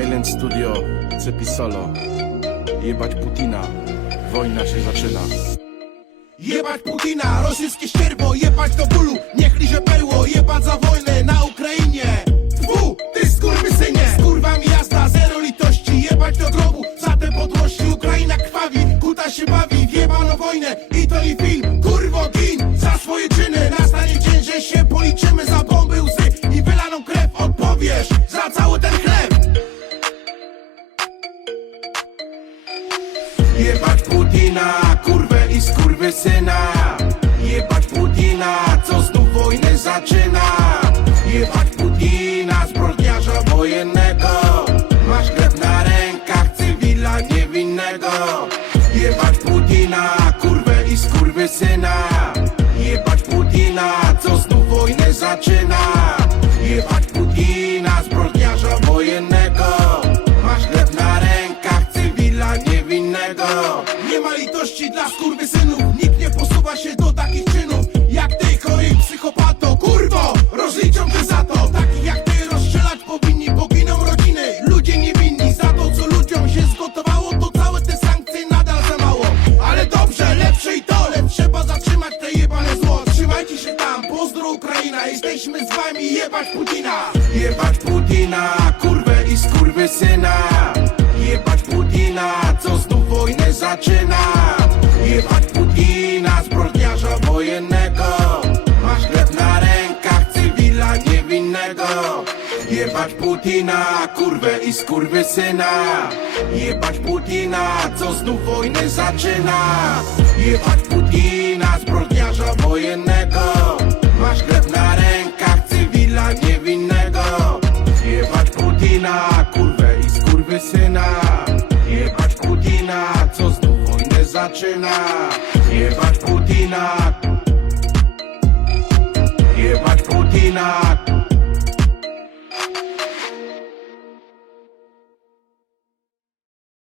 Island Studio, Cepi Solo. Jebać Putina, wojna się zaczyna. Jebać Putina, rosyjskie ścierwo, Jebać Putina, kurwę i skurwysyna Jebać Putina, co znów wojnę zaczyna. Jebać Putina, zbrodniarza wojennego. Masz krew na rękach cywila niewinnego. Jebać Nie ma litości dla skurwysynów Nikt nie posuwa się do takich czynów Jak ty, chory psychopato. Kurwo, rozliczą cię za to. Takich jak ty rozstrzelać powinni Poginą rodziny, ludzie niewinni Za to co ludziom się zgotowało. To całe te sankcje nadal za mało. Ale dobrze, lepsze i to trzeba zatrzymać te jebane zło. Trzymajcie się tam, pozdro Ukraina. Jesteśmy z wami, jebać Putina. Jebać Putina, kurwę i skurwysyna. znów zaczyna. Jebać Putina, zbrodniarza wojennego. Masz krew na rękach cywila niewinnego. Jebać Putina, kurwę i skurwysyna Jebać Putina, co znów wojnę zaczyna. Jebać Putina, zbrodniarza wojennego. Masz krew na rękach cywila niewinnego. Jebać Putina, kurwę i skurwysyna Jebać Putina, zaczyna Jebać Putina. Jebać Putina,